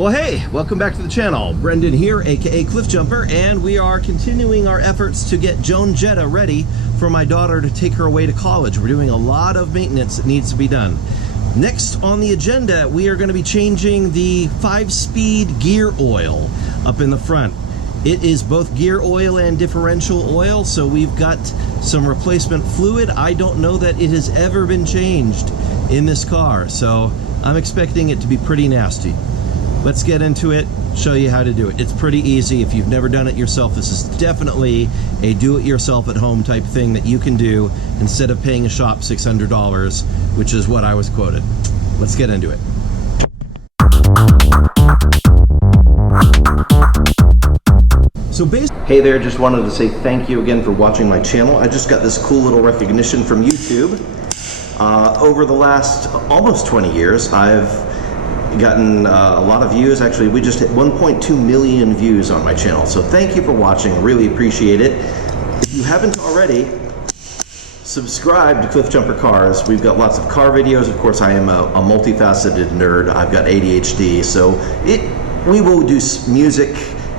Well, hey, welcome back to the channel. Brendan here, aka Cliff Jumper, and we are continuing our efforts to get Joan Jetta ready for my daughter to take her away to college. We're doing a lot of maintenance that needs to be done. Next on the agenda, we are going to be changing the 5-speed gear oil up in the front. It is both gear oil and differential oil, so we've got some replacement fluid. I don't know that it has ever been changed in this car, so I'm expecting it to be pretty nasty. Let's get into it, show you how to do it. It's pretty easy. If you've never done it yourself, this is definitely a do-it-yourself at home type thing that you can do instead of paying a shop $600, which is what I was quoted. Let's get into it. So basically, hey there, just wanted to say thank you again for watching my channel. I just got this cool little recognition from YouTube. Over the last almost 20 years, I've gotten a lot of views. Actually, we just hit 1.2 million views on my channel. So thank you for watching. I really appreciate it. If you haven't already, subscribe to Cliff Jumper Cars. We've got lots of car videos. Of course, I am a multifaceted nerd. I've got ADHD, so we will do music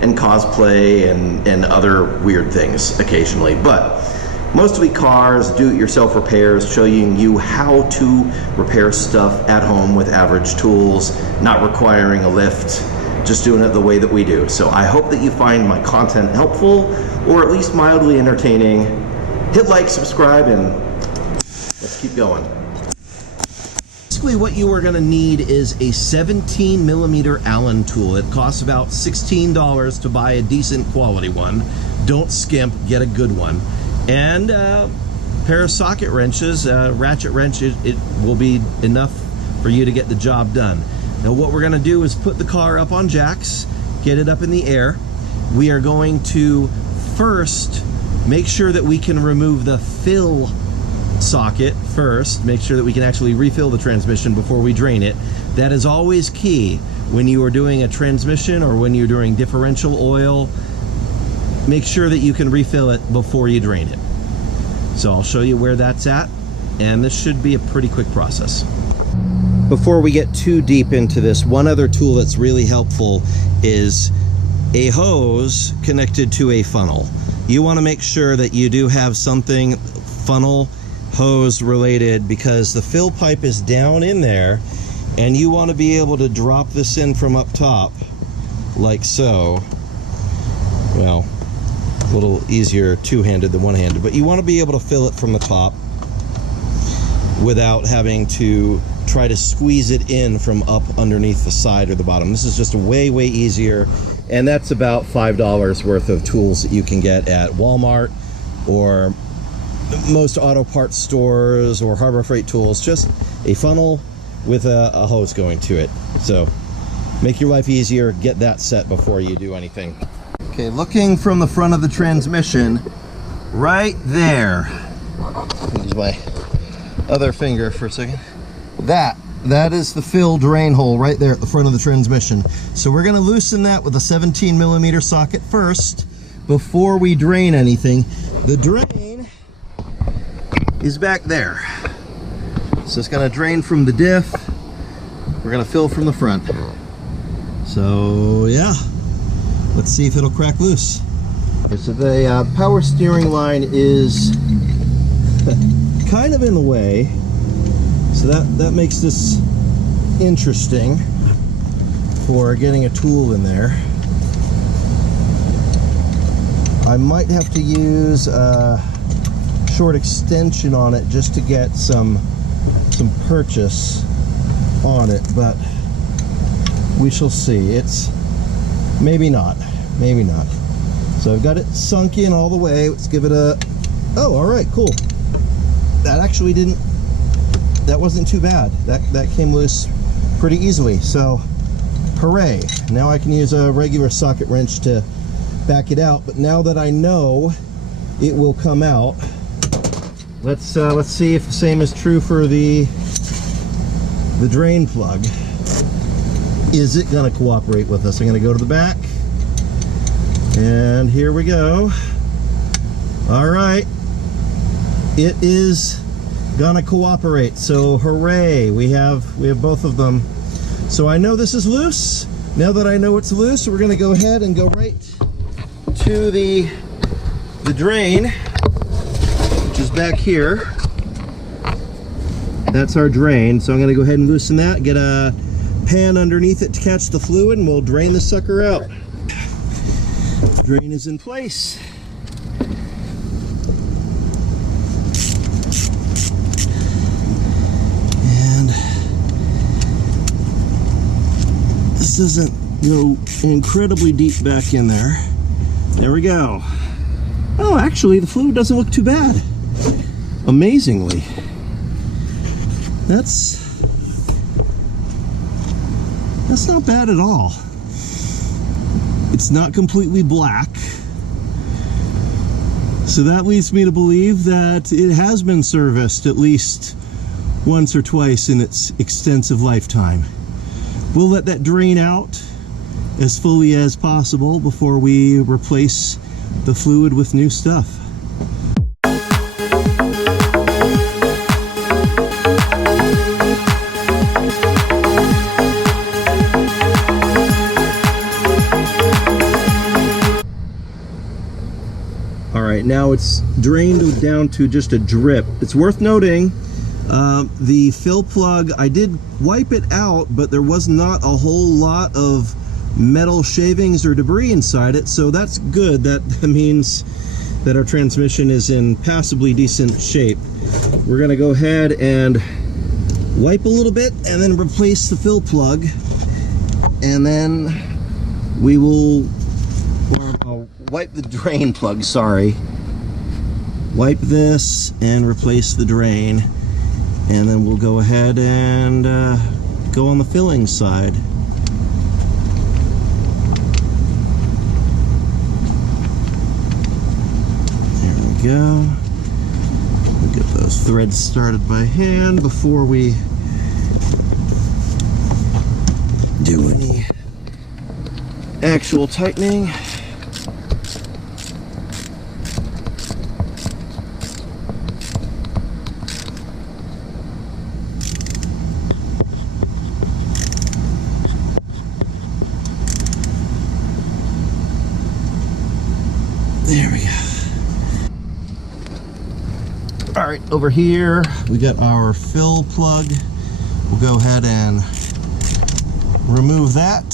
and cosplay and other weird things occasionally. But mostly cars, do-it-yourself repairs, showing you how to repair stuff at home with average tools, not requiring a lift, just doing it the way that we do. So I hope that you find my content helpful, or at least mildly entertaining. Hit like, subscribe, and let's keep going. Basically what you are going to need is a 17mm Allen tool. It costs about $16 to buy a decent quality one. Don't skimp, get a good one. And a pair of socket wrenches, ratchet wrench, it will be enough for you to get the job done. Now what we're going to do is put the car up on jacks, get it up in the air. We are going to first make sure that we can remove the fill socket first, make sure that we can actually refill the transmission before we drain it. That is always key when you are doing a transmission or when you're doing differential oil. Make sure that you can refill it before you drain it. So I'll show you where that's at, and this should be a pretty quick process. Before we get too deep into this, one other tool that's really helpful is a hose connected to a funnel. You want to make sure that you do have something funnel hose related, because the fill pipe is down in there and you want to be able to drop this in from up top like so. Well, a little easier two-handed than one-handed, but you want to be able to fill it from the top without having to try to squeeze it in from up underneath the side or the bottom. This is just way easier, and that's about $5 worth of tools that you can get at Walmart or most auto parts stores or Harbor Freight Tools. Just a funnel with a hose going to it. So make your life easier, get that set before you do anything. Okay, looking from the front of the transmission, right there, use my other finger for a second, that is the fill drain hole right there at the front of the transmission. So we're going to loosen that with a 17mm socket first before we drain anything. The drain is back there, so it's going to drain from the diff. We're going to fill from the front. So yeah, let's see if it'll crack loose. Okay, so the power steering line is kind of in the way, so that makes this interesting for getting a tool in there. I might have to use a short extension on it just to get some purchase on it, but we shall see. It's maybe not. So I've got it sunk in all the way. Let's give it a, oh, all right, cool. That actually that wasn't too bad. That came loose pretty easily. So hooray. Now I can use a regular socket wrench to back it out. But now that I know it will come out, let's see if the same is true for the drain plug. Is it gonna cooperate with us? I'm gonna go to the back, and here we go. All right, it is gonna cooperate, so hooray, we have both of them. So I know this is loose, Now that I know it's loose, we're going to go ahead and go right to the drain, which is back here. That's our drain, so I'm going to go ahead and loosen that, get a pan underneath it to catch the fluid, and we'll drain the sucker out. Drain is in place. And this doesn't go incredibly deep back in there. There we go. Oh, actually, the fluid doesn't look too bad. Amazingly. That's not bad at all. It's not completely black. So that leads me to believe that it has been serviced at least once or twice in its extensive lifetime. We'll let that drain out as fully as possible before we replace the fluid with new stuff. Alright, now it's drained down to just a drip. It's worth noting the fill plug, I did wipe it out, but there was not a whole lot of metal shavings or debris inside it, so that's good. That means that our transmission is in passably decent shape. We're going to go ahead and wipe a little bit and then replace the fill plug, and then we will, or I'll wipe the drain plug, sorry. Wipe this and replace the drain, and then we'll go ahead and go on the filling side. Go. We'll get those threads started by hand before we do any actual tightening. There we go. All right, over here we got our fill plug. We'll go ahead and remove that.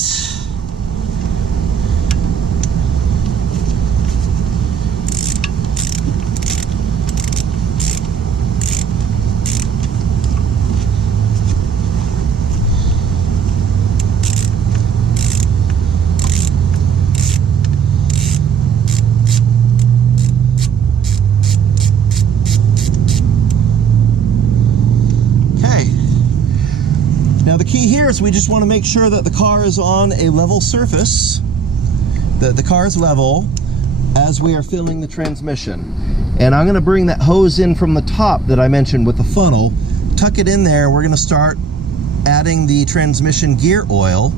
The key here is we just want to make sure that the car is on a level surface, that the car is level as we are filling the transmission. And I'm going to bring that hose in from the top that I mentioned with the funnel, tuck it in there. We're going to start adding the transmission gear oil.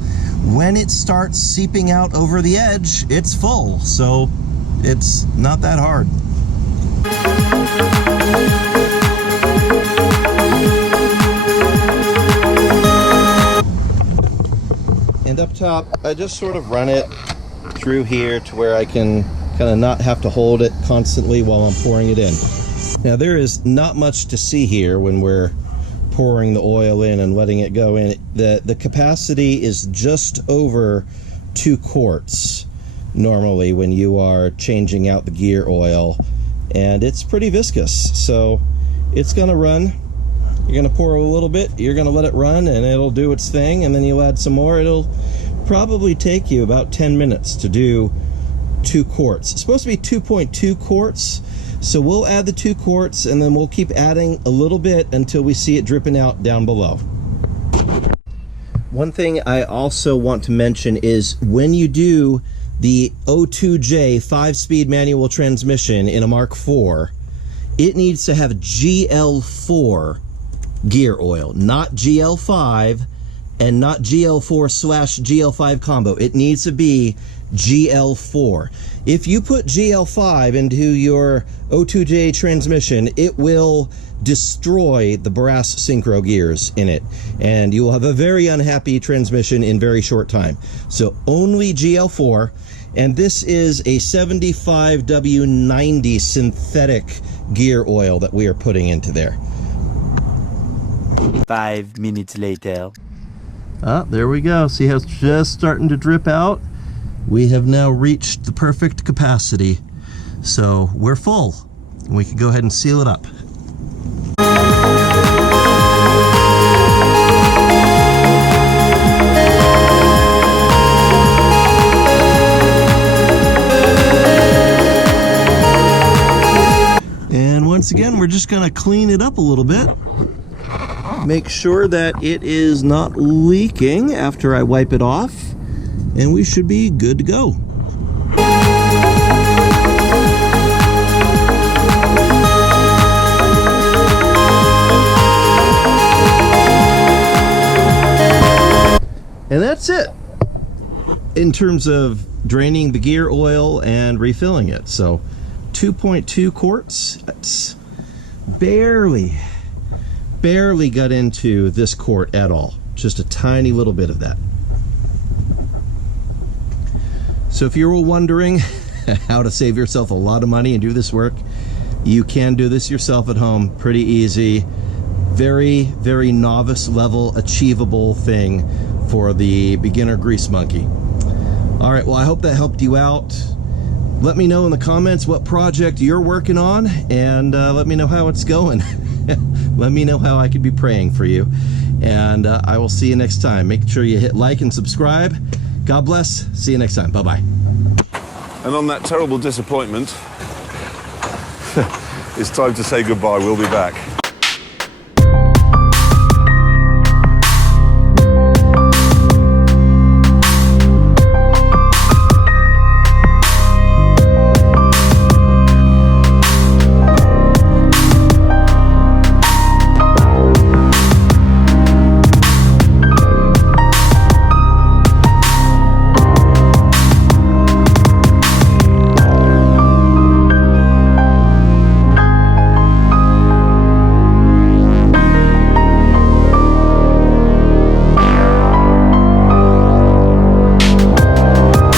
When it starts seeping out over the edge, it's full, so it's not that hard. And up top, I just sort of run it through here to where I can kind of not have to hold it constantly while I'm pouring it in. Now there is not much to see here when we're pouring the oil in and letting it go in. The capacity is just over 2 quarts normally when you are changing out the gear oil, and it's pretty viscous, so it's gonna run. You're gonna pour a little bit, you're gonna let it run, and it'll do its thing, and then you'll add some more. It'll probably take you about 10 minutes to do 2 quarts. It's supposed to be 2.2 quarts, so we'll add the 2 quarts, and then we'll keep adding a little bit until we see it dripping out down below. One thing I also want to mention is when you do the O2J 5-speed manual transmission in a Mk4, it needs to have GL4 gear oil, not GL5, and not GL4/GL5 combo. It needs to be GL4. If you put GL5 into your O2J transmission, it will destroy the brass synchro gears in it, and you will have a very unhappy transmission in very short time. So only GL4, and this is a 75W90 synthetic gear oil that we are putting into there. 5 minutes later. Ah, there we go. See how it's just starting to drip out? We have now reached the perfect capacity, so we're full. We can go ahead and seal it up. And once again, we're just going to clean it up a little bit. Make sure that it is not leaking after I wipe it off, and we should be good to go. And that's it in terms of draining the gear oil and refilling it. So 2.2 quarts, that's barely got into this quart at all. Just a tiny little bit of that. So if you were wondering how to save yourself a lot of money and do this work, you can do this yourself at home. Pretty easy. Very, very novice level achievable thing for the beginner grease monkey. All right, well, I hope that helped you out. Let me know in the comments what project you're working on, and let me know how it's going. Let me know how I could be praying for you. And I will see you next time. Make sure you hit like and subscribe. God bless. See you next time. Bye-bye. And on that terrible disappointment, it's time to say goodbye. We'll be back.